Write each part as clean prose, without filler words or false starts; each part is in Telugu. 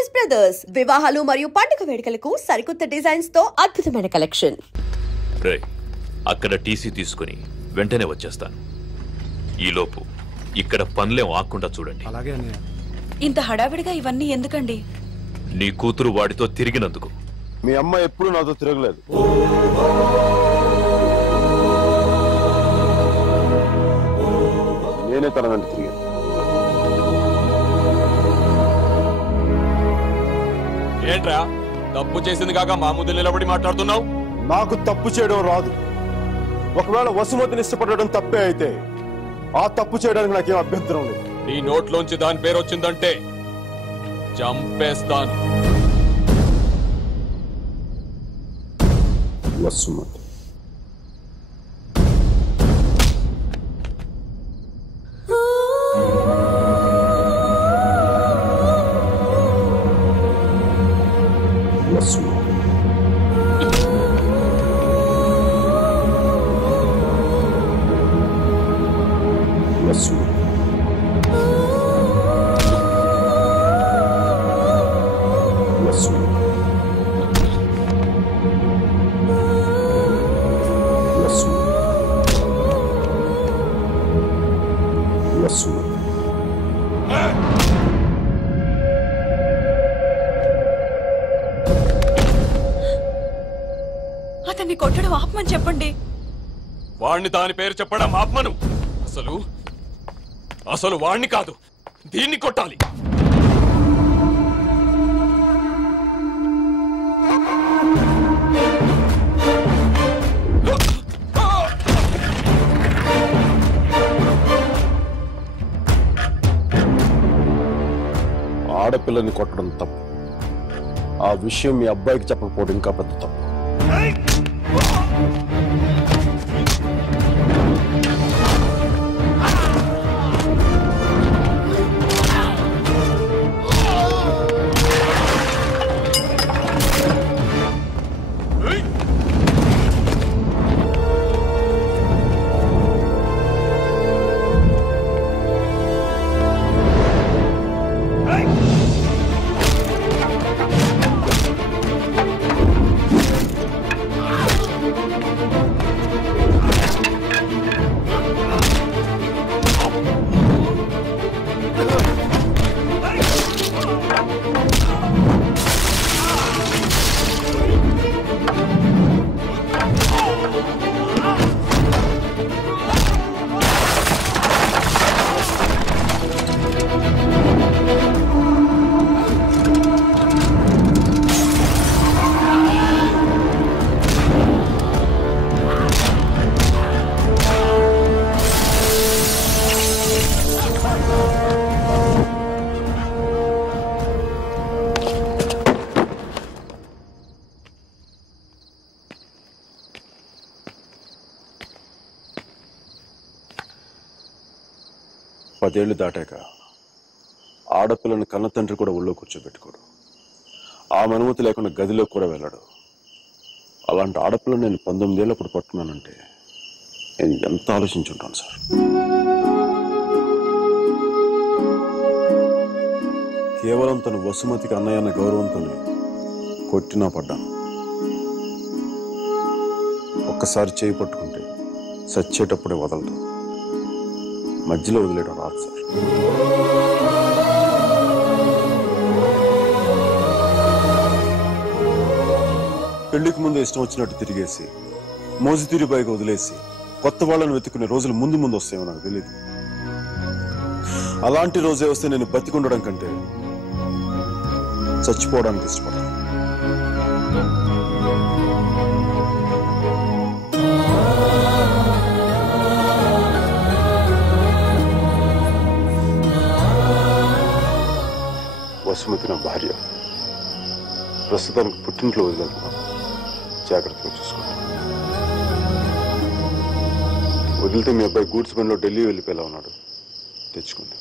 చాయిస్ బ్రదర్స్ వివాహాలు మరియు పండుగ వేడుకలకు సరికొత్త డిజైన్స్ తో అద్భుతమైన కలెక్షన్. అక్కడ టీసీ తీసుకుని వెంటనే వచ్చేస్తాను. ఈలోపు ఇక్కడ పనులేం ఆకుండా చూడండి. అలాగే అన్నయ్య. ఇంత హడావిడిగా ఇవన్నీ ఎందుకండి? నీ కూతురు వాడితో తిరిగినందుకు. మీ అమ్మ ఎప్పుడు నాతో తిరగలేదు. నేనే తన వెంట తిరిగాను. ఏంట్రా తప్పు చేసింది కాక మా ముందు నిలబడి మాట్లాడుతున్నావు? నాకు తప్పు చేయడం రాదు. ఒకవేళ వసుమతిని ఇష్టపడడం తప్పే అయితే ఆ తప్పు చేయడానికి నాకేం అభ్యంతరం లేదు. నీ నోట్లోంచి దాని పేరు వచ్చిందంటే చంపేస్తాను. వసుమతి అతన్ని కొట్టడం ఆపమని చెప్పండి. వాణ్ణి దాని పేరు చెప్పడం ఆపమను. అసలు వాణ్ణి కాదు, దీన్ని కొట్టాలి. ఆడపిల్లని కొట్టడం తప్పు. ఆ విషయం మీ అబ్బాయికి చెప్పకపోవడం ఇంకా పెద్ద తప్పు. పదేళ్లు దాటాక ఆడపిల్లని కన్న తండ్రి కూడా ఒళ్ళో కూర్చోబెట్టుకోడు. ఆమె అనుమతి లేకుండా గదిలో కూడా వెళ్ళాడు. అలాంటి ఆడపిల్లని నేను 19 ఏళ్ళప్పుడు పట్టుకున్నానంటే నేను ఎంత ఆలోచించుంటాను సార్. కేవలం తన వసుమతికి అన్నయ్య అన్న గౌరవంతోనే కొట్టినా పడ్డాను. ఒక్కసారి చేయి పట్టుకుంటే సచ్చేటప్పుడే వదలదు. మధ్యలో వదిలేయడం రాదు సార్. పెళ్లికి ముందు ఇష్టం వచ్చినట్టు తిరిగేసి మోజుతీరి పైగా వదిలేసి కొత్త వాళ్ళని వెతుకునే రోజులు ముందు ముందు వస్తాయో నాకు తెలియదు. అలాంటి రోజే వస్తే నేను బతికుండడం కంటే చచ్చిపోవడానికి ఇష్టపడతాను. వసుమతి నా భార్య. ప్రస్తుతానికి పుట్టింట్లో వదిలేస్తున్నాను. జాగ్రత్తగా చూసుకోండి. వదిలితే మీ అబ్బాయి గూడ్స్ బండిలో ఢిల్లీ వెళ్ళిపోయేలా ఉన్నాడు. తెచ్చుకోండి.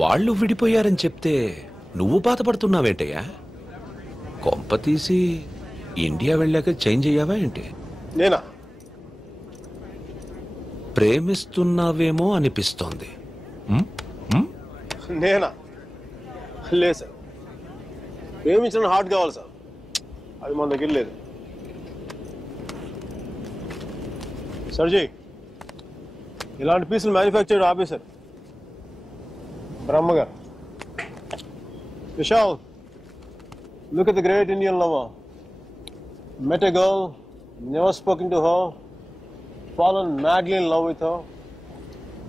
వాళ్ళు విడిపోయారని చెప్తే నువ్వు బాధపడుతున్నావేంటయ్యా? కొంప తీసి ఇండియా వెళ్ళాక చేంజ్ అయ్యావా ఏంటి? నేనా? ప్రేమిస్తున్నావేమో అనిపిస్తోంది. నేనా? లేదు సార్, ప్రేమించిన హార్ట్ కావాలి సార్, అది మన దగ్గర లేదు. సర్జీ ఇలాంటి పీసులు మ్యానుఫ్యాక్చర్ ఆపేశారు బ్రహ్మ గారు. Vishal, look at the great Indian lover. Met a girl, never spoken to her, fallen madly in love with her,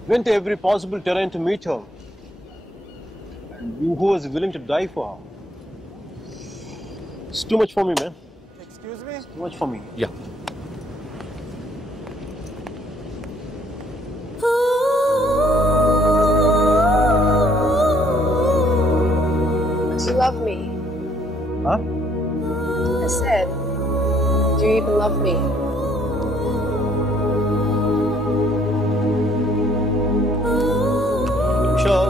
went to every possible terrain to meet her, and you who was willing to die for her. It's too much for me, man. Excuse me? It's too much for me. Yeah. Do you love me? Huh? I said, do you even love me? Vishal.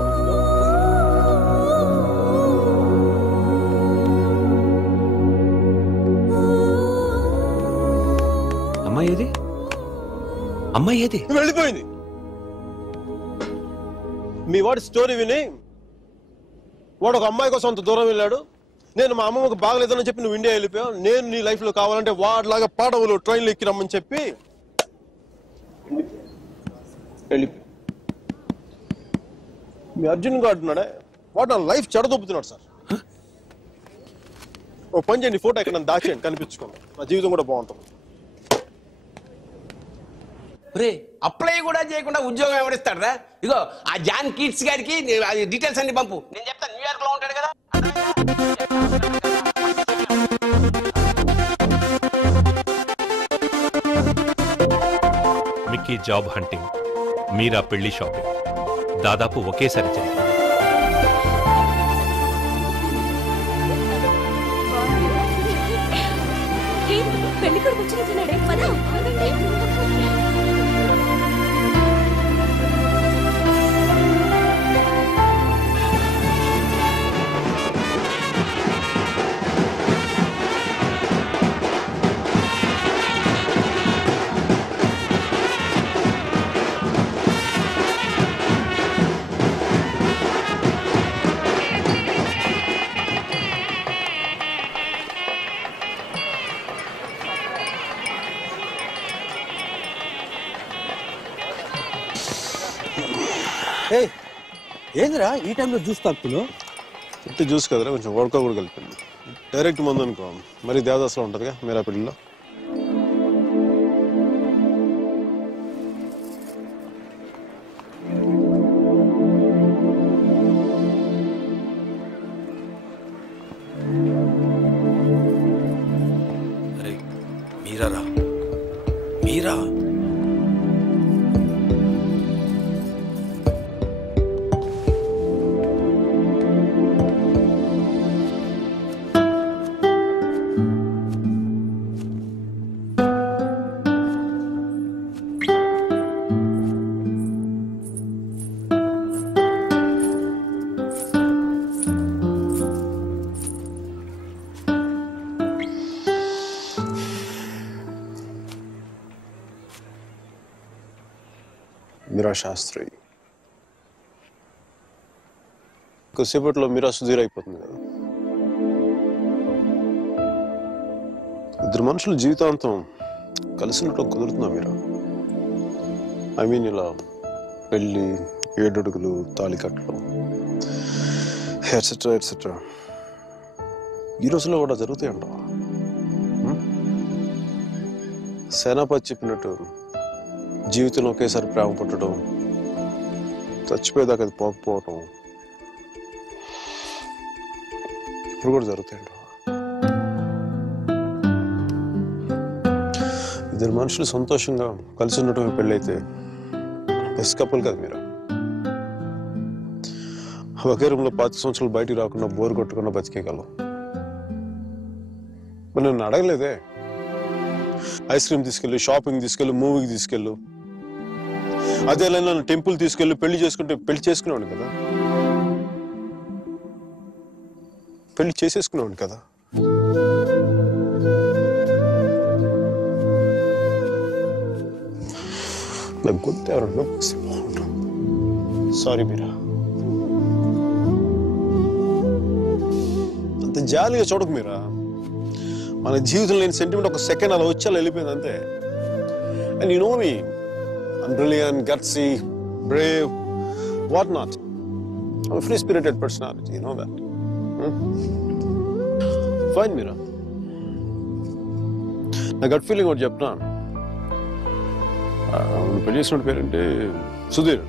అమ్మాయి ఏది? వెళ్ళిపోయింది. మీ వాడి స్టోరీ విని వాడు ఒక అమ్మాయి కోసం అంత దూరం వెళ్ళాడు. నేను మా అమ్మమ్మకు బాగలేదని చెప్పి నువ్వు ఇండియా వెళ్ళిపోయావు. నేను నీ లైఫ్ లో కావాలంటే వాడిలాగా పాడవులు ట్రైన్లు ఎక్కి రమ్మని చెప్పి వెళ్ళిపోయి మీ అర్జున్ గారు అంటున్నాడే, వాడు నా లైఫ్ చెడదొబ్బుతున్నాడు సార్. ఓ పని చేయండి, ఫోటో ఎక్కడ నన్ను దాచేయండి, కనిపించుకోండి, నా జీవితం కూడా బాగుంటుంది. అప్లై కూడా చేయకుండా ఉద్యోగం ఎవరిస్తాడరా? ఇగో ఆ జాన్ కిడ్స్ గారికి అది డీటెయిల్స్ అన్ని పంపు, నేను చెప్తాను. న్యూయార్క్ లో ఉంటాడు కదా. మిక్కీ జాబ్ హంటింగ్, మీరా పెళ్లి షాపింగ్ దాదాపు ఒకేసారి జరిగింది. పెళ్లి కొడుకు వచ్చినట్టున్నాడే, పద. ఏందిరా ఈ టైంలో జ్యూస్ తాగుతున్నావు? ఇంటి జ్యూస్ కదరా, కొంచెం వడక కూడా కలిపింది. డైరెక్ట్ మందు అనుకో, మరి దేవదాసులో ఉంటుందిగా మీరా పెళ్లిలో. మీరా మీరా మీరా శాస్త్రి కొద్దిసేపట్లో మీరా సుధీర్ అయిపోతుంది కదా. ఇద్దరు మనుషులు జీవితాంతం కలిసి ఉండటం కుదురుతుందా మీరా? ఐ మీన్ ఇలా పెళ్ళి, 7 అడుగులు, తాళికట్లు, ఎట్సెట్రా ఎట్సెట్రా ఈ రోజుల్లో కూడా జరుగుతాయంట. సేనాపతి చెప్పినట్టు జీవితంలో ఒకేసారి ప్రేమ పుట్టడం, చచ్చిపోయేదాకా అది పోకపోవటం ఇప్పుడు కూడా జరుగుతాయంట. ఇద్దరు మనుషులు సంతోషంగా కలిసి ఉండటం పెళ్ళైతే బెస్ట్ కపుల్ కదా మీరు. ఒకే రూమ్లో 5 సంవత్సరాలు బయటికి రాకుండా బోర్ కొట్టకుండా బతికేయగలం. మరి నన్ను అడగలేదే, ఐస్ క్రీమ్ తీసుకెళ్ళు, షాపింగ్ తీసుకెళ్ళు, మూవీకి తీసుకెళ్ళు, అదే నన్ను టెంపుల్ తీసుకెళ్ళి పెళ్లి చేసుకుంటే పెళ్లి చేసుకునేవాడు కదా, పెళ్లి చేసేసుకునేవాడు కదా. నాకు గొంతు ఎవరన్నా బాగుంటుంది. సారీ మీరా, అంత జాలిగా చూడకు మీరా. మన జీవితంలో లేని సెంటిమెంట్ ఒక సెకండ్ అలా వచ్చి అలా వెళ్ళిపోయింది అంతే. And you know me, I'm brilliant, gutsy, brave, what not. I'm a free-spirited personality, you know that. Fine, Meera. నా గట్ ఫీలింగ్ ఒకటి చెప్తున్నా. పెళ్లి చేసిన పేరేంటి? సుధీర్.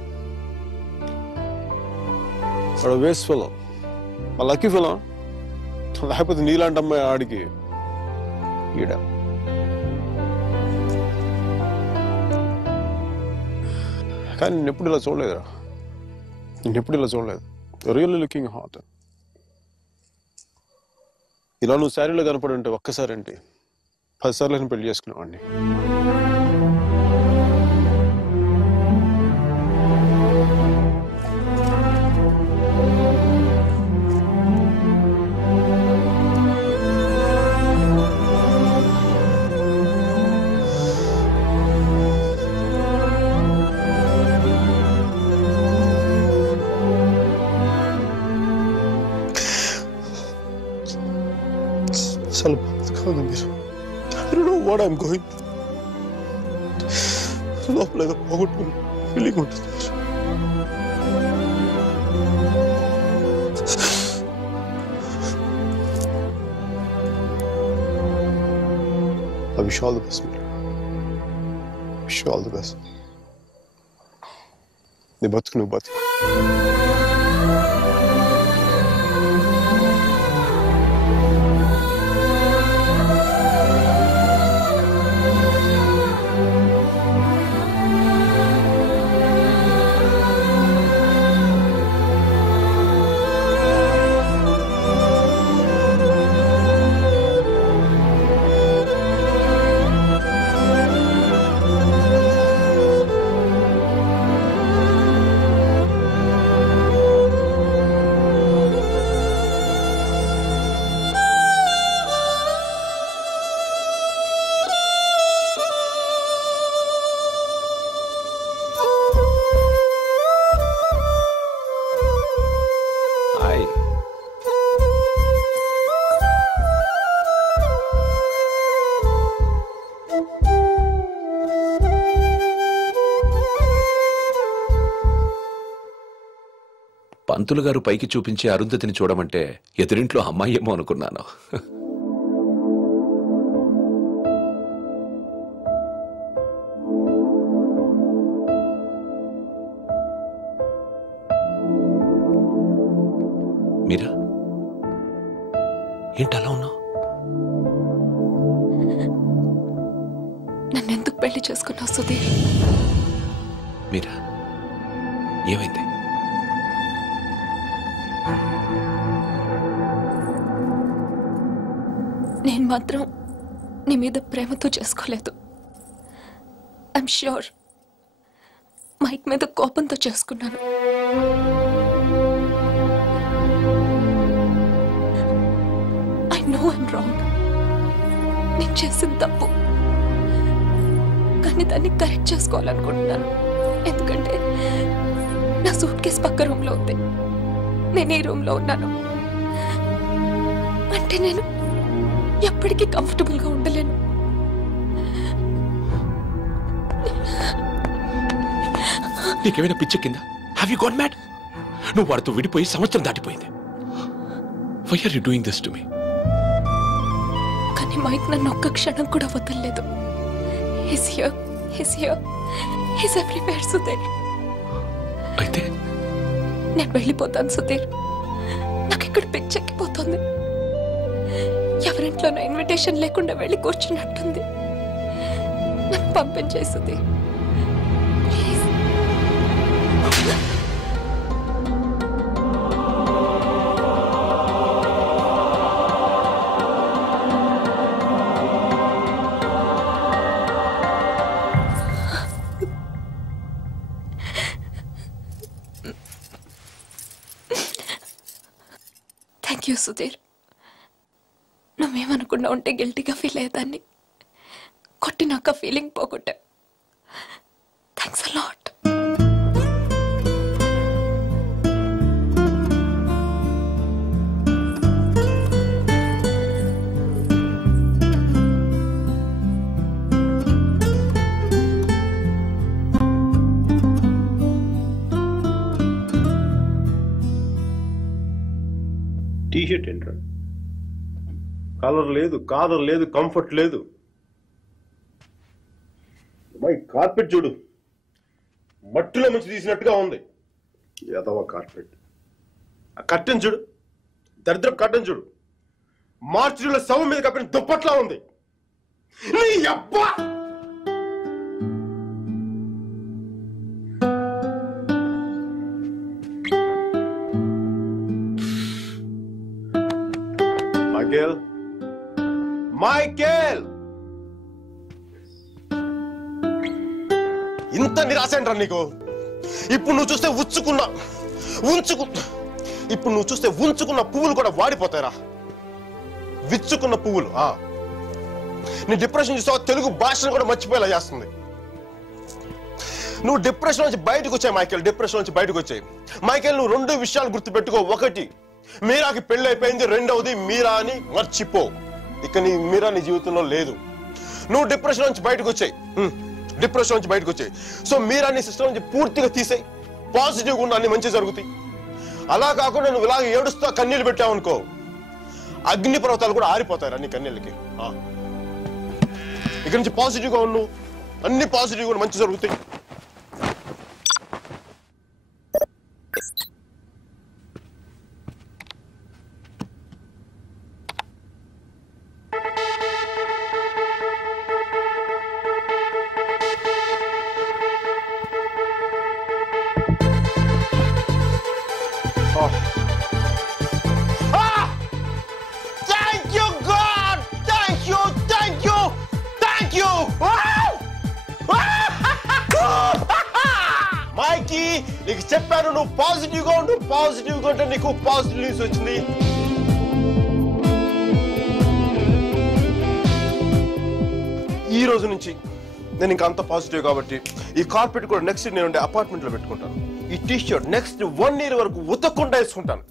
వాడు వేస్ట్ ఫెలో, లక్కీ ఫెలో. లేకపోతే నీలాంటి అమ్మాయి ఆడికి ఈడ. కానీ నేను ఎప్పుడు ఇలా చూడలేదురా, నేను ఎప్పుడు ఇలా చూడలేదు. Really looking hot. ఇలా నువ్వు శారీలో కనపడి ఉంటే ఒక్కసారి ఏంటి 10 సార్లు నేను పెళ్లి చేసుకునేవాడిని. చాలా బాధగా ఉంది మీరు. I don't know what I'm going through. లోపల ఏదో పోగొట్టుకుని ఫీలింగ్ ఉంటుంది. I wish you all the best, Meera. Wish you all the best. నీ బతుకు నువ్వు బతుకు. పంతులు గారు పైకి చూపించి అరుంధతిని చూడమంటే ఎదురింట్లో అమ్మాయి ఏమో అనుకున్నాను. మీరా ఏంటలా ఉన్నావు? నన్నెందుకు పెళ్లి చేసుకున్నావు సుధీర్? మీరా ఏమైంది? నేను మాత్రం నీ మీద ప్రేమతో చేసుకోలేదు. ఐఎమ్ ష్యూర్ మైక్ మీద కోపంతో చేసుకున్నాను. I know I'm wrong. నేను చేసిన తప్పు, కానీ దాన్ని కరెక్ట్ చేసుకోవాలనుకుంటున్నాను. ఎందుకంటే నా సూట్ కేసు పక్క రూమ్లో ఉంది, నేను ఈ రూమ్లో ఉన్నాను. అంటే నేను ఎప్పటికీ కంఫర్టబుల్ గా ఉండలేను. నీకేమైనా పిచ్చెక్కిందా? Have you got mad? నువ్వు వాడితో విడిపోయి సంవత్సరం దాటిపోయింది. Why are you doing this to me? కానీ మైక్ నన్ను ఒక్క క్షణం కూడా వదలలేదు. He's here, he's here, he's everywhere, Sudheer. అయితే నేను వెళ్ళిపోతాను సుధీర్. నాకు ఇక్కడ పిచ్చెక్కిపోతుంది. ఎవరింట్లోనో ఇన్విటేషన్ లేకుండా వెళ్ళి కూర్చున్నట్టుంది. నన్ను పంపించేస్తుంది. Thank you Sudheer. నువ్వేమనుకున్నా ఉంటే గిల్టీగా ఫీల్ అయ్యేదాన్ని. కొట్టినాక ఫీలింగ్ పోగొట్టా. Thanks a lot. టీషర్ట్ ఏంట్రా? కలర్ లేదు, కాలర్ లేదు, కంఫర్ట్ లేదు. మై కార్పెట్ చూడు, మట్టిలో నుంచి తీసినట్టుగా ఉంది. ఏదవ కార్పెట్. ఆ కర్టెన్ చూడు, దరిద్రపు కర్టెన్ చూడు, మార్చిలో శవం మీద కప్పిన దుప్పట్లా ఉంది. నీ అబ్బా! మైకేల్, ఇంత నిరాశ ఏంట్రా నీకు? ఇప్పుడు నువ్వు చూస్తే ఉంచుకున్న పువ్వులు కూడా వాడిపోతాయిరా. విచ్చుకున్న పువ్వులు. నీ డిప్రెషన్ చూస్తావా? తెలుగు భాషను కూడా మర్చిపోయేలా చేస్తుంది. నువ్వు డిప్రెషన్ నుంచి బయటకు వచ్చాయి మైకేల్. డిప్రెషన్ నుంచి బయటకు వచ్చాయి మైకేల్. నువ్వు 2 విషయాలు గుర్తుపెట్టుకో. ఒకటి, మీరాకి పెళ్లి అయిపోయింది. రెండవది, మీరా అని మర్చిపో. ఇక మీరా నీ జీవితంలో లేదు. నువ్వు డిప్రెషన్ నుంచి బయటకు వచ్చాయి. సో మీరా నీ సిస్టమ్ నుంచి పూర్తిగా తీసేయి. పాజిటివ్గా ఉన్న అన్ని మంచి జరుగుతాయి. అలా కాకుండా నువ్వు ఇలాగ ఏడుస్తా కన్నీళ్ళు పెట్టావు అనుకో, అగ్ని పర్వతాలు కూడా ఆరిపోతాయి నీ కన్నీళ్ళకి. ఇక నుంచి పాజిటివ్గా ఉన్నావు, అన్ని పాజిటివ్గా మంచి జరుగుతాయి. నీకు చెప్పాను, నువ్వు పాజిటివ్గా ఉండు. పాజిటివ్గా ఉంటే నీకు పాజిటివ్ న్యూస్ వచ్చింది. ఈ రోజు నుంచి నేను ఇంకా అంత పాజిటివ్ కాబట్టి ఈ కార్పెట్ కూడా నెక్స్ట్ నేను ఉండే అపార్ట్మెంట్ లో పెట్టుకుంటాను. ఈ టీ షర్ట్ నెక్స్ట్ 1 year వరకు ఉతక్కుండా వేసుకుంటాను.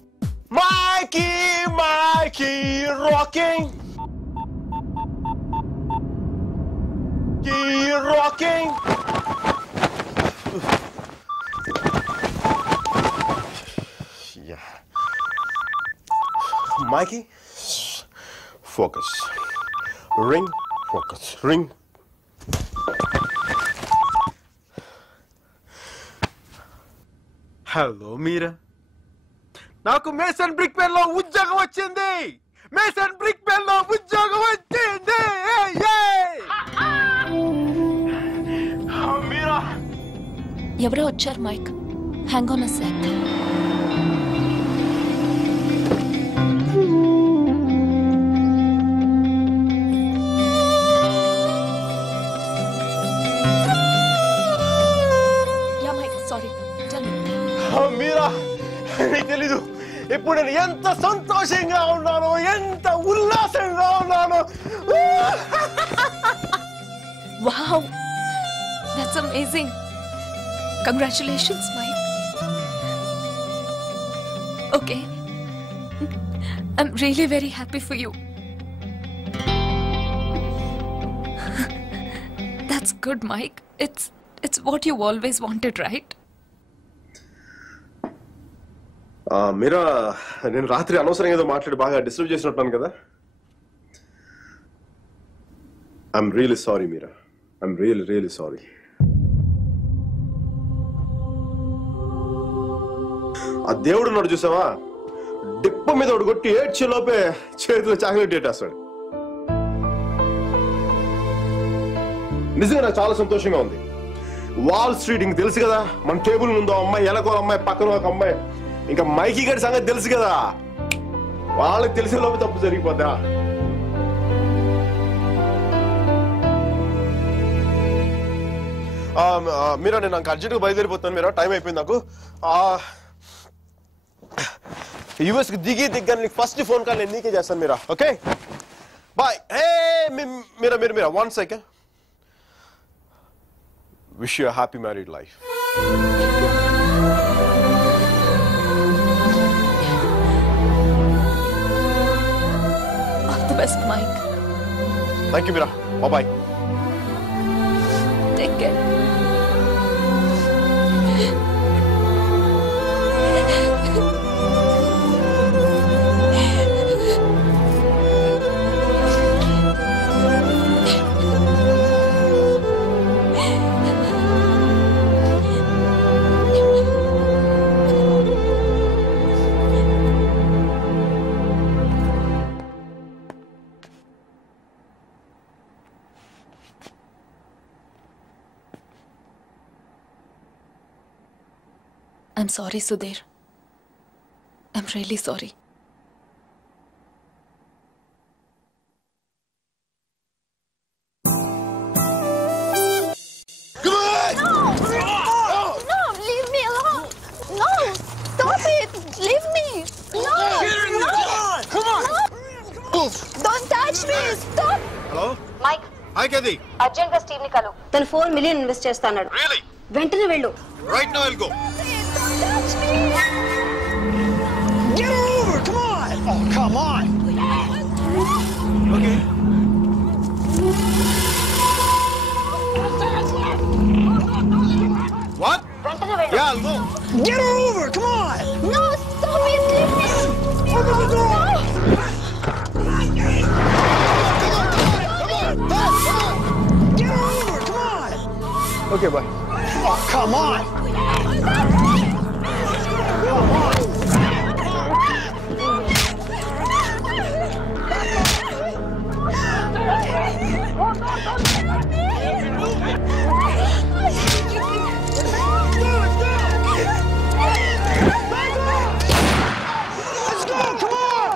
Mikey rocking, rocking. Mikey, focus. Ring, focus. Ring. Hello Meera, నాకు మేసన్ బ్రిక్ పెన్ లో ఉద్యోగం వచ్చింది. మీరా, ఎవరో వచ్చారు Mike. Hang on a sec. Meera, నీకు తెలీదు ఇప్పుడు నేను ఎంత సంతోషంగా ఉన్నానో, ఎంత ఉల్లాసంగా ఉన్నానో. Wow, that's amazing. Congratulations Mike. Okay, I'm really very happy for you. That's good Mike. It's what you always wanted, right? Meera, నేను రాత్రి అనవసరంగా ఏదో మాట్లాడి బాగా డిస్టర్బ్ చేసినట్టున్నాను కదా. I'm really sorry Meera. I'm really sorry. ఆ దేవుడు ఉన్నాడు చూసావా, డిప్ప మీద ఒకటి కొట్టి ఏడ్చే లోపే చేతిలో చాక్లెట్ ఏటేస్తాడు. నిజంగా నాకు చాలా సంతోషంగా ఉంది. వాల్ స్ట్రీట్ ఇంక తెలుసు కదా, మన టేబుల్ ముందు అమ్మాయి, ఎలకో అమ్మాయి, పక్కన ఒక అమ్మాయి, ఇంకా మైకీ గారి సంగతి తెలుసు కదా. వాళ్ళకి తెలిసే లోపు తప్పు జరిగిపోద్దా? మీరా, నేను నాకు అర్జెంట్గా బయలుదేరిపోతాను. మీరా, టైం అయిపోయింది నాకు. యూఎస్కి దిగ్గా నీకు ఫస్ట్ ఫోన్ కాల్ నేను నీకే చేస్తాను Meera. Okay, bye. Meera 1 second. Wish you a happy married life. All the best, Mike. Thank you, Mira. Bye-bye. Take care. I'm sorry, Sudhir. I'm really sorry. Come on! No, leave me alone. No, stop it. Leave me. No, Come on! no. Don't touch me. Stop. Hello? Mike Hi, Kathy. Urgent గా స్టీవ్ ని కలు తను 4 మిలియన్ ఇన్వెస్ట్ చేస్తాడు. Really? వెంటనే వెళ్ళు. Right now I'll go. Don't touch me. Get over! Come on! Oh, come on! Okay. What? వెంటనే వెళ్ళు. Yeah, I'll go. Get her over! Come on! No, stop it. Leave me. Open the door! Get her over! Come on! Okay, bye. Oh, come on! Let's go! Come on!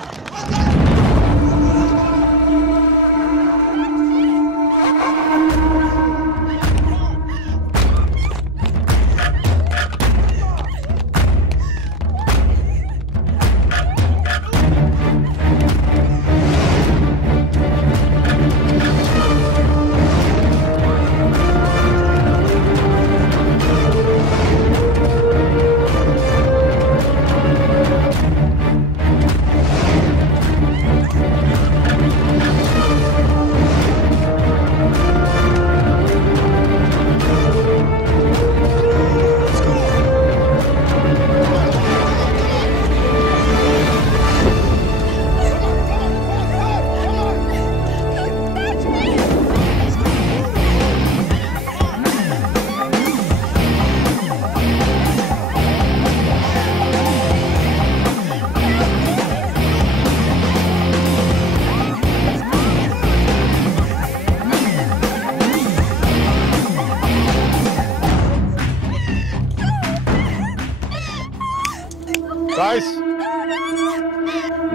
Guys,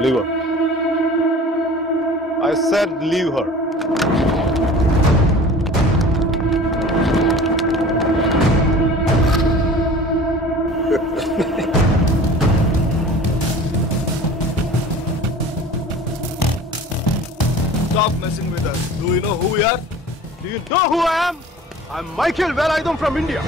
leave her. I said leave her. Stop messing with us. Do you know who we are? Do you know who I am? I'm Michael Velayudham from India.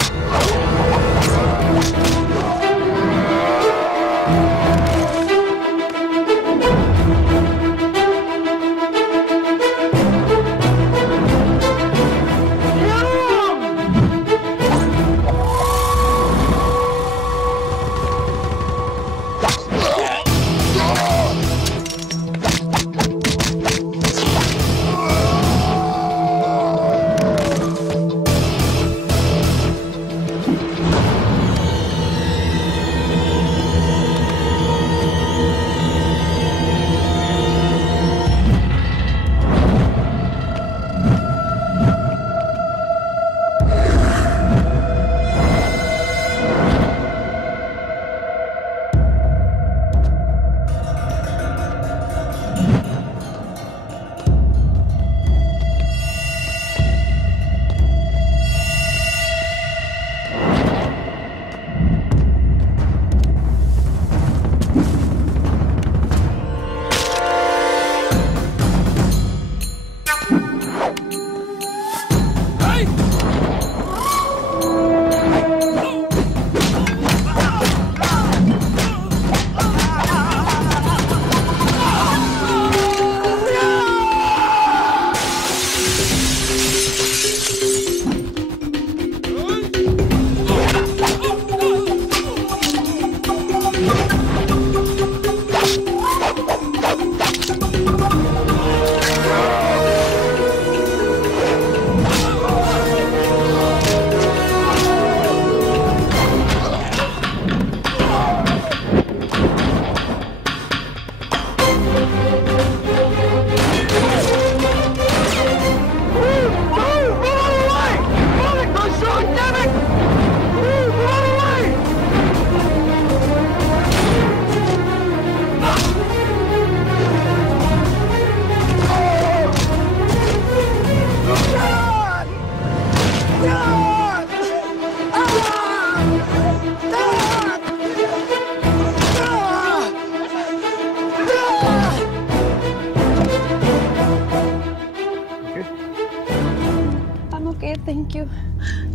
Thank you.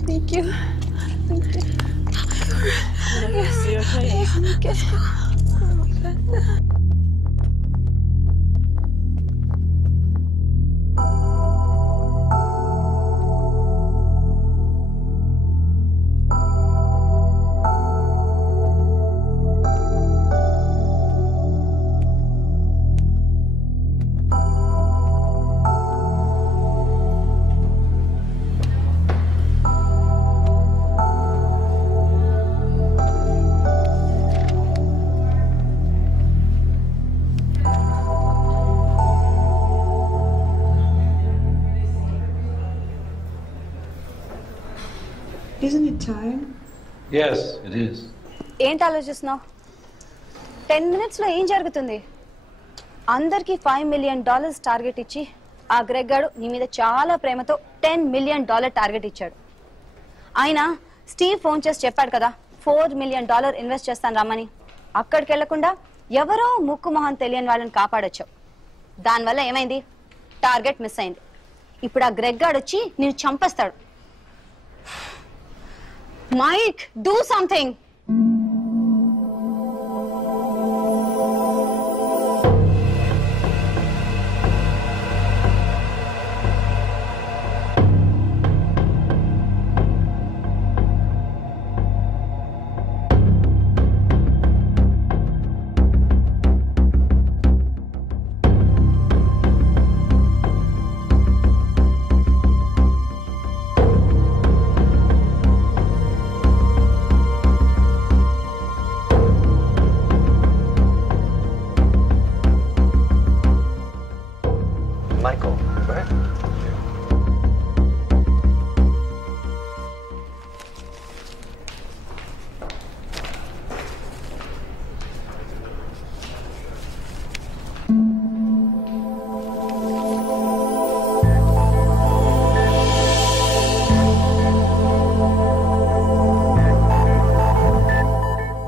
Thank you. Thank you. Yes. Yes. Yes. Isn't it time? Yes, it is. ఏంటి ఆలోచిస్తున్నావు? 10 minutes లో ఏం జరుగుతుంది? అందరికి $5 million టార్గెట్ ఇచ్చి ఆ గ్రెగ్ గాడు నీ మీద చాలా ప్రేమతో $10 million టార్గెట్ ఇచ్చాడు. ఆయన స్టీవ్ ఫోన్ చేసి చెప్పాడు కదా $4 million ఇన్వెస్ట్ చేస్తాను రమ్మని. అక్కడికి వెళ్లకుండా ఎవరో ముక్కు మొహం తెలియని వాళ్ళని కాపాడొచ్చావు. దానివల్ల ఏమైంది? టార్గెట్ మిస్ అయింది. ఇప్పుడు ఆ గ్రెగ్ గాడు వచ్చి నిన్ను చంపేస్తాడు. Mike, do something. Michael, right?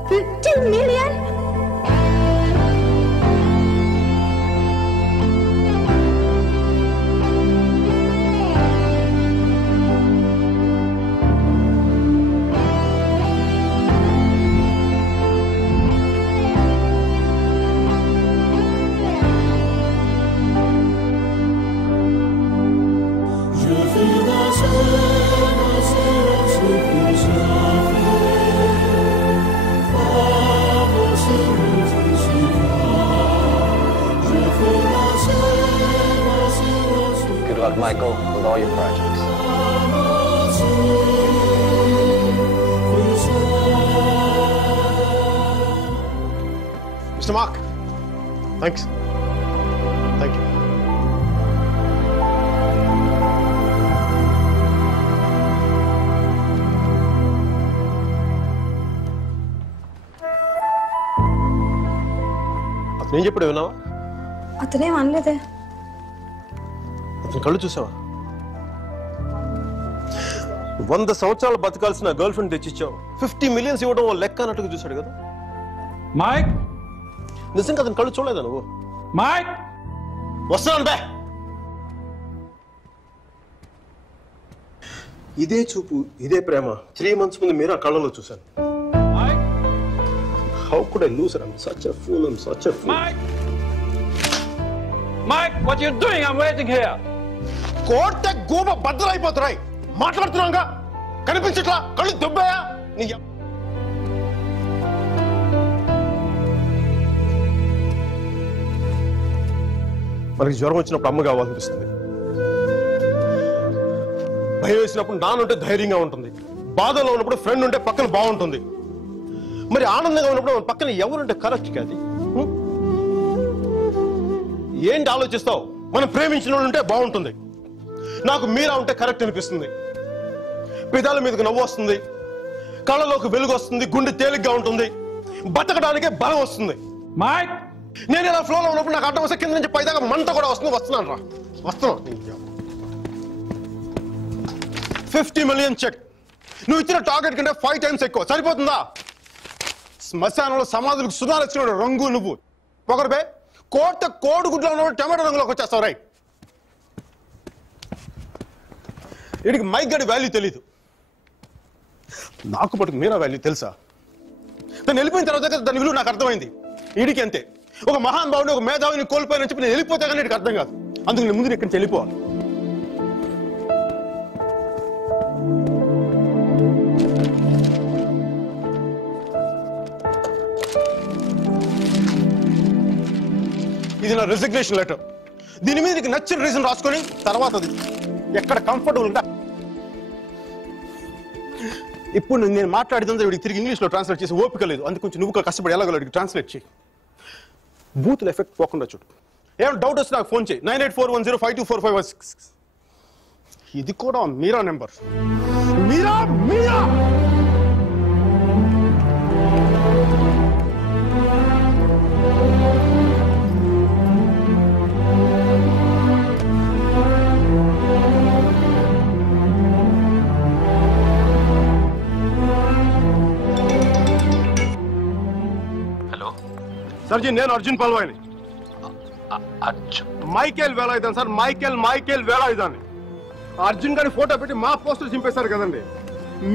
$15 million? Good luck, Michael, with all your projects. Mr. Mark, thanks. Thank you. అతను ఏం చెప్పాడు విన్నావా? అతనేం అనలేదే. అతని కళ్ళు చూసావా? 100 సంవత్సరాలు బతకాల్సిన గర్ల్ ఫ్రెండ్ తెచ్చిచ్చావు. 50 million ఇవ్వడం లెక్క అన్నట్టుగా చూశాడు కదా. Mike? నిజంగా అతని కళ్ళు చూడలేదా నువ్వు? Mike? వస్తున్నాను బే. ఇదే చూపు, ఇదే ప్రేమ 3 months ముందు మీరు ఆ కళ్ళలో చూశాను. How could I lose her? I'm such a fool. I'm such a fool. Mike, what are you doing? I'm waiting here. కోర్త గోబ బద్దలైపోతున్నాయి. మాట్లాడుతున్నాగా కనిపించట్లా? కళ్ళు దుబ్బాయా? మనకి జ్వరం వచ్చినప్పుడు అమ్మ కావాలనిపిస్తుంది. భయం వేసినప్పుడు నాన్నుంటే ధైర్యంగా ఉంటుంది. బాధలో ఉన్నప్పుడు ఫ్రెండ్ ఉంటే పక్కన బాగుంటుంది. మరి ఆనందంగా ఉన్నప్పుడు మన పక్కన ఎవరుంటే కరెక్ట్ కాదు. ఏంటి ఆలోచిస్తావు? మనం ప్రేమించిన వాళ్ళు ఉంటే బాగుంటుంది. నాకు మీరా ఉంటే కరెక్ట్ అనిపిస్తుంది. పెదాల మీదకి నవ్వు వస్తుంది, కళ్ళలోకి వెలుగు వస్తుంది, గుండె తేలిగ్గా ఉంటుంది, బతకడానికే బలం వస్తుంది. నేను ఇలా ఫ్లోలో ఉన్నప్పుడు నాకు అడ్డం వస్తే కింద నుంచి పైదాకా మంట కూడా వస్తుంది. వస్తున్నాను రా, వస్తున్నాను. 50 million చెక్. నువ్వు ఇచ్చిన టార్గెట్ కంటే 5 times ఎక్కువ. సరిపోతుందా? శ్మశానంలో సమాధులకు సుధాలు వచ్చిన రంగు నువ్వు పొగరబే. కోడిగుడ్లో ఉన్నప్పుడు టమాటో రంగులోకి వచ్చేస్తావు. రైట్, వీడికి మైక్ గడి వాల్యూ తెలీదు. నాకు మటుకు మీరా వాల్యూ తెలుసా? తను వెళ్ళిపోయిన తర్వాత దాని విలువ నాకు అర్థమైంది. వీడికి అంతే. ఒక మహానుభావుని, ఒక మేధావిని కోల్పోయిన చెప్పి నేను వెళ్ళిపోతే కానీ వీడికి అర్థం కాదు. అందుకు నేను ముందు ఇక్కడి నుంచి వెళ్ళిపోవాలి. ఇది నా రిజిగ్నేషన్ లెటర్. దీని మీద నీకు నచ్చిన రీజన్ రాసుకొని తర్వాత అది ఎక్కడ కంఫర్టబుల్ ఉంటా. ఇప్పుడు నేను మాట్లాడితే వీడికి తిరిగి ఇంగ్లీష్లో ట్రాన్స్లేట్ చేసి ఓపిక లేదు. అందుకు కొంచెం నువ్వు కష్టపడి ఎలాగో ట్రాన్స్లేట్ చేయి. బూతుల ఎఫెక్ట్ పోకుండా చూడు. ఏమైనా డౌట్ వస్తే నాకు ఫోన్ చేయి. 9841052456. ఇది కూడా మీరా నెంబర్. మీరా మీరా సర్ జీ, నేను అర్జున్ పల్వాయిని. Michael Velayudhan sir, Michael Velayudhan. Arjun గారి ఫోటో పెట్టి మా పోస్టర్ చింపేశారు కదండి.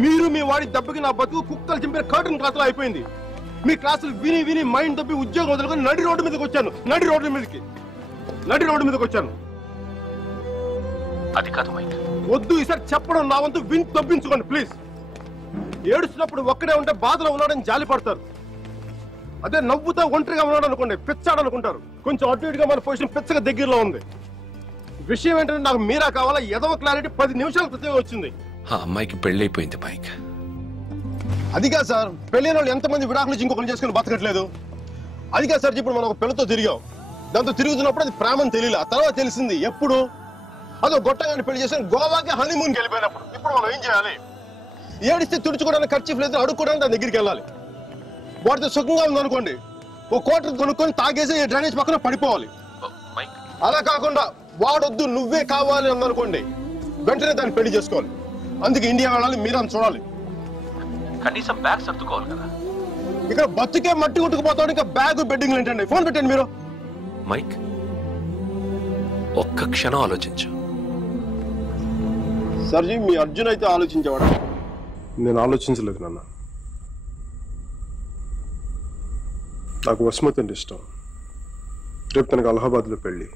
మీరు మీ వాడి దెబ్బకి నా బతుకు కుక్కలు చింపిన కర్టన్ క్లాసులో అయిపోయింది. మీ క్లాసులు విని విని మైండ్ దబ్బి ఉద్యోగం వదులుకొని నడి రోడ్డు మీదకి వచ్చాను. నడి రోడ్డు మీదకి వచ్చాను. అది కాదు మైక్. వద్దు, ఈసారి చెప్పడం నా వంతు విని తప్పించుకోండి ప్లీజ్. ఏడుస్తున్నప్పుడు ఒక్కడే ఉంటే బాధలో ఉన్నాడని జాలి పడతారు. అదే నవ్వుతా ఒంటరిగా ఉన్నాడు అనుకోండి, పిచ్చాడు అనుకుంటారు. కొంచెం అటు ఇటుగా మన పొజిషన్ పిచ్చగా దగ్గరలో ఉంది. విషయం ఏంటంటే నాకు మీరా కావాలా? ఎదవ క్లారిటీ 10 నిమిషాల క్రితం వచ్చింది. ఆ అమ్మాయికి పెళ్ళైపోయింది మైక్. అది కాదు సార్, పెళ్ళైన వాళ్ళు ఎంతమంది విడాకులు నుంచి ఇంకొకరు చేసుకుని బతకట్లేదు. అది కాదు సార్, ఇప్పుడు మనం ఒక పిల్లతో తిరిగాం. దాంతో తిరుగుతున్నప్పుడు అది ప్రేమని తెలియలే. ఆ తర్వాత తెలిసింది. ఎప్పుడు? అదో గొట్టగాని పెళ్లి చేసుకుని గోవాకి హనీమూన్కి వెళ్ళిపోయినప్పుడు. ఇప్పుడు మనం ఏం చేయాలి? ఏడిస్తే తుడుచుకోవడానికి ఖర్చు లేదు, అడుక్కోవడానికి దాని దగ్గరికి వెళ్ళాలి. వాడితో సుఖంగా ఉందనుకోండి, ఓ కోటర్ కొనుక్కొని తాగేసి డ్రైనేజ్ పక్కన పడిపోవాలి. అలా కాకుండా వాడొద్దు నువ్వే కావాలి అందనుకోండి, వెంటనే దాన్ని పెళ్లి చేసుకోవాలి. అందుకే ఇండియా వెళ్ళాలి, మీరని చూడాలి. కనీసం బ్యాగ్ సర్దుకోవాలి కదా. ఇక్కడ బతుకే మట్టి కొట్టుకుపోతాడు, ఇంకా బ్యాగ్ బెడ్డింగ్ ఏంటండి? ఫోన్ పెట్టండి మీరు. మైక్, ఒక్క క్షణం ఆలోచించు. సర్జీ, మీ అర్జున్ అయితే ఆలోచించేవాడా? నేను ఆలోచించలేదు నాన్న. నాకు వసుమతి అంటే ఇష్టం. రేపు తనకు అలహాబాద్లో పెళ్ళి.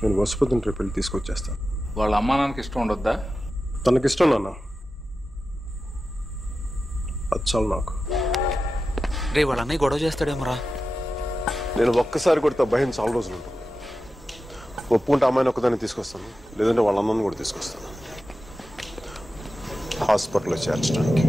నేను వసుమతిని రేపు పెళ్ళి తీసుకొచ్చేస్తాను. వాళ్ళ అమ్మా నాన్నకి ఇష్టం ఉండొద్దా? తనకిష్టం నాన్న, అది చాలు నాకు. రే వాళ్ళ అన్నయ్య గొడవ చేస్తాడేమోరా. నేను ఒక్కసారి కొడితే భయం చాలా రోజులు ఉంటుంది. ఒప్పుకుంటే అమ్మాయిని ఒక్కదాన్ని తీసుకొస్తాను, లేదంటే వాళ్ళ అమ్మని కూడా తీసుకొస్తాను హాస్పిటల్లో చేర్చడానికి.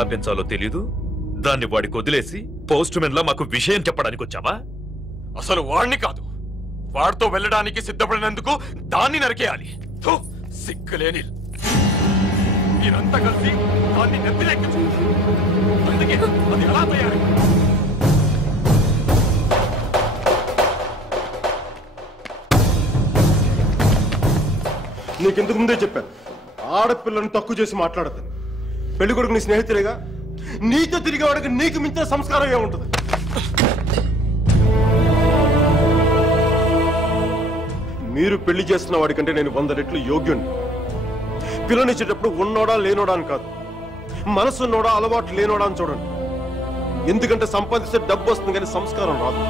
ఎలా పెంచాలో తెలీదు, దాన్ని వాడికి వదిలేసి పోస్ట్ మెన్ లా మాకు విషయం చెప్పడానికి వచ్చావా? అసలు వాడిని కాదు, వాడితో వెళ్ళడానికి సిద్ధపడినందుకు దాన్ని నరికేయాలి. థు, సిగ్గులేని మీరంతా కలిసి దాన్ని నెత్తిలెక్కించు. అందుకే అది ఎలా తయారు? నీకెందుకు ముందే చెప్పాను, ఆడపిల్లను తక్కువ చేసి మాట్లాడద్దు. పెళ్లి కొడుకు నీ స్నేహితులేగా, నీతో తిరిగేవాడికి నీకు మించిన సంస్కారం ఏముంటుంది? మీరు పెళ్లి చేస్తున్న వాడికంటే నేను 100 రెట్లు యోగ్యుణ్ణి. పిల్లనిచ్చేటప్పుడు ఉన్నోడా లేనోడా అని కాదు, మనసున్నోడా అలవాటు లేనోడా అని చూడండి. ఎందుకంటే సంపాదిస్తే డబ్బు వస్తుంది కానీ సంస్కారం రాదు.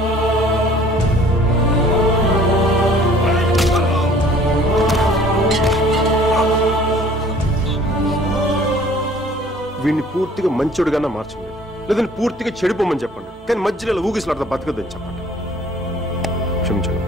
వీడిని పూర్తిగా మంచోడుగానే మార్చండి, లేదని పూర్తిగా చెడిపోమని చెప్పండి. కానీ మధ్యలో ఊగిసలాడతా బతకద్దని చెప్పండి. క్షమించండి.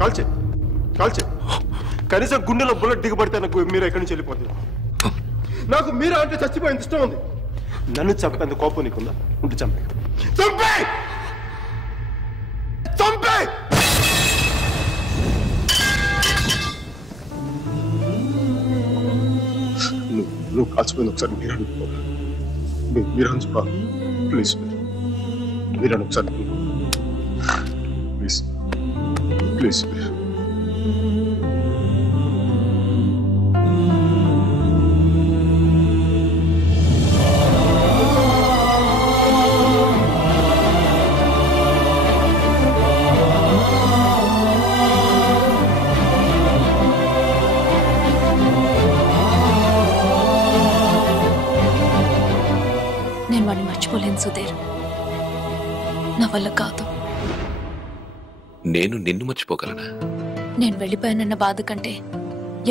కాల్చే కాల్చే, కనీసం గుండెలో బుల్లెట్ దిగబడితే నాకు మీరు ఎక్కడి నుంచి వెళ్ళిపోతుంది. నాకు మీరా అంటే చచ్చిపోయింది ఇష్టం ఉంది. నన్ను చంపేంత కోపం నీకుందా? ఉంటే చంపే చంపే చంపే. నువ్వు కాల్చిపోయింది ఒకసారి మీరు అనుకోవాలి. మీరు అనుకోవాలి ప్లీజ్. మీరు ఒకసారి ప్లీజ్ ప్లీజ్. నేను వాడిని మర్చిపోలేను సుధీర్, నా వల్ల కాదు. నేను నిన్ను మర్చిపోగలనా? నేను వెళ్ళిపోయానన్న బాధ కంటే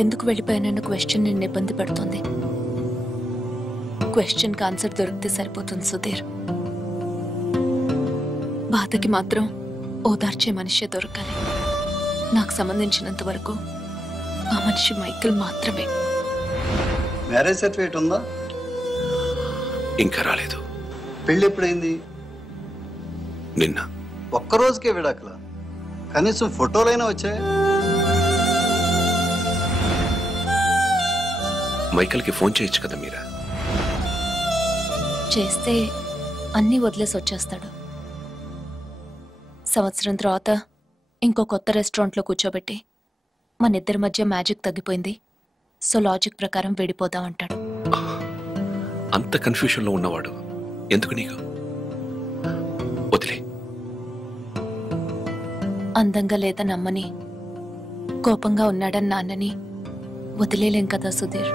ఎందుకు వెళ్ళిపోయానన్న క్వశ్చన్ నిన్ను ఇబ్బంది పెడుతుంది. క్వశ్చన్కి ఆన్సర్ దొరికితే సరిపోతుంది సుధీర్. బాధకి మాత్రం ఓదార్చే మనిషే దొరకాలి. నాకు సంబంధించినంత వరకు ఆ మనిషి మైకిల్ మాత్రమే. మ్యారేజ్ సర్టిఫికేట్ ఉందా? ఇంకా రాలేదు. పెళ్ళి ఎప్పుడైంది? నిన్న. ఒక్కరోజుకే విడాకులా? కనీసం ఫోటోలైనా వచ్చాయి? మైకల్కి ఫోన్ చేయొచ్చు కదా మీరా? చేస్తే అన్నీ వదిలేసి వచ్చేస్తాడు. సంవత్సరం తర్వాత ఇంకో కొత్త రెస్టారెంట్లో కూర్చోబెట్టి మన ఇద్దరి మధ్య మ్యాజిక్ తగ్గిపోయింది, సో లాజిక్ ప్రకారం విడిపోదాం అంటాడు. అంత కన్ఫ్యూషన్లో ఉన్నవాడు ఎందుకు నీకు? వదిలే. అందంగా లేదని అమ్మని, కోపంగా ఉన్నాడని నాన్నని వదిలేలేం కదా సుధీర్.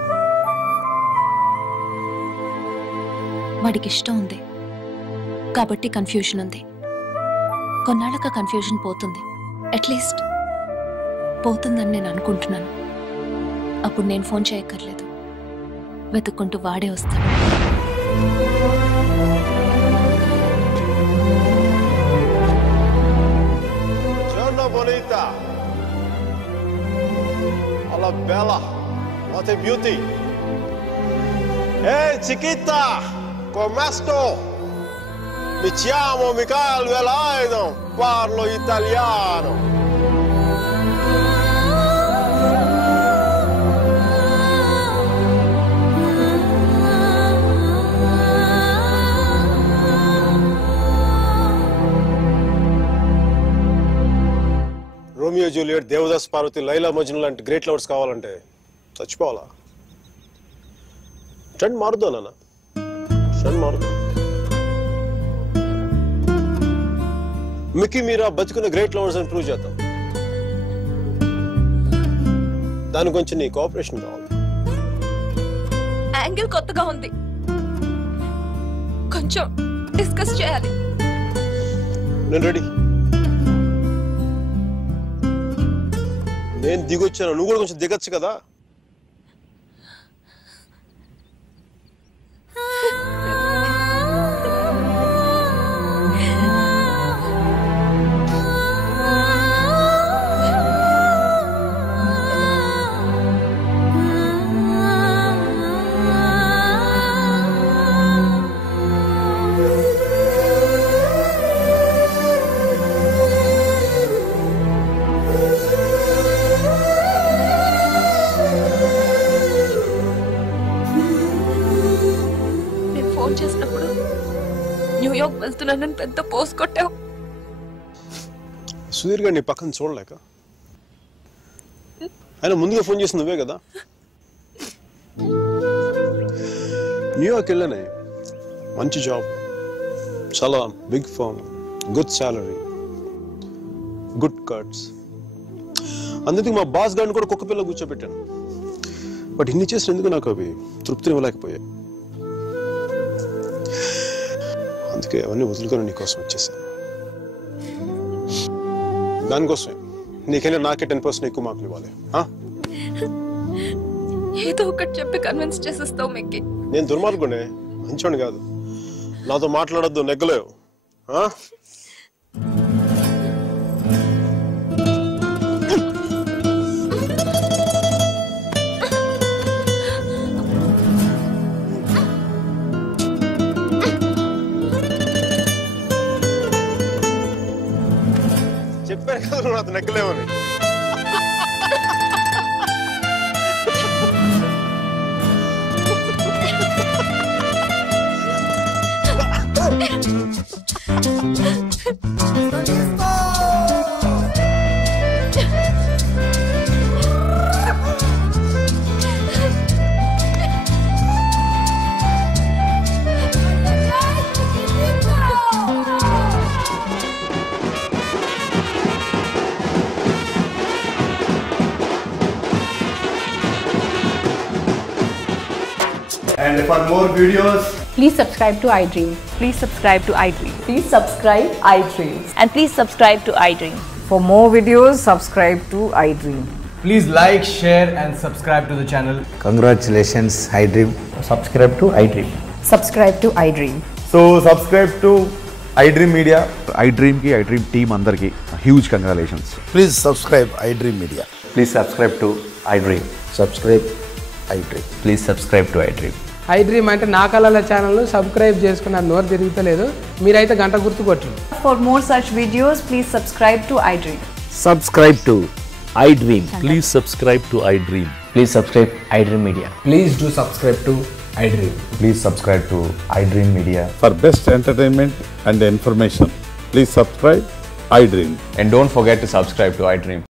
వాడికి ఇష్టం ఉంది కాబట్టి కన్ఫ్యూషన్ ఉంది. కొన్నాళ్ళక కన్ఫ్యూషన్ పోతుంది, అట్లీస్ట్ పోతుందని నేను అనుకుంటున్నాను. అప్పుడు నేను ఫోన్ చేయక్కర్లేదు, వెతుక్కుంటూ వాడే వస్తాడు. Bonita, alla bella, what a beauty. Hey chiquita, come sto? Mi chiamo Michael Velaino, parlo italiano. Romeo Juliet, Devdas Parvati, Laila Majnu లాంటి గ్రేట్ లవర్స్ కావాలంటే చచ్చిపోవాలా? ట్రెండ్ మారుద్దా నాన్న, ట్రెండ్ మారుద్దా. మిక్కీ మీరా బతుకున్న గ్రేట్ లవర్స్ అని ప్రూవ్ చేద్దాం. దాని గురించి నీ కోఆపరేషన్ కావాలి. యాంగిల్ కొత్తగా ఉంది, కొంచెం డిస్కస్ చేయాలి. నేను రెడీ. నేను దిగొచ్చాను, నువ్వు కూడా కొంచెం దిగచ్చు కదా. ఫోన్ చేసినప్పుడు న్యూయార్క్ వెళ్తున్నానని పెద్ద పోస్ట్ కొట్టావు. సుధీర్ గారు నీ పక్కన చూడలేక ఆయన ముందుగా ఫోన్ చేసి నువ్వే కదా. న్యూయార్క్ వెళ్ళానే, మంచి జాబ్, చాలా big firm, good salary, good cuts. అందుకే మా బాస్ గారిని కూడా కుక్క పిల్ల కూర్చోబెట్టాను. బట్ ఇన్ని చేసినందుకు నాకు అవి తృప్తిని ఇవ్వలేకపోయాయి. అందుకే అవన్నీ వదులుకొని నీకోసం వచ్చేసాను. దానికోసమే నీకైనా నాకే 10% ఎక్కువ మార్కులు ఇవ్వాలి. ఏదో ఒకటి చెప్పి కన్విన్స్ చేసేస్తావు మిక్కి. నేను దుర్మార్గునే, మంచోని కాదు. నాతో మాట్లాడొద్దు, నెగ్గలేవు. చెప్పాను కదా నువ్వు నాతో నెగ్గలేవని. And for more videos, please subscribe to iDream. Please subscribe to iDream. Please subscribe iDream. And please subscribe to iDream. For more videos, subscribe to iDream. Please like, share and subscribe to the channel. Congratulations, iDream. Subscribe to iDream. Subscribe to iDream. so subscribe to iDream Media. iDream ki iDream team andarki huge congratulations. Please subscribe iDream Media. Please subscribe to iDream. Subscribe iDream. Please subscribe to iDream. iDream అంటే నా కళల ఛానల్ సబ్స్క్రైబ్ చేసుకున్న నోరు తిరుగుతలేదు. మీరైతే గంట గుర్తు కొట్టండి. For more such videos, please subscribe to iDream. Subscribe to iDream. Please subscribe to iDream. Please subscribe iDream Media. Please do subscribe to iDream. Please subscribe to iDream Media. For best entertainment and information, please subscribe iDream. And don't forget to subscribe to iDream.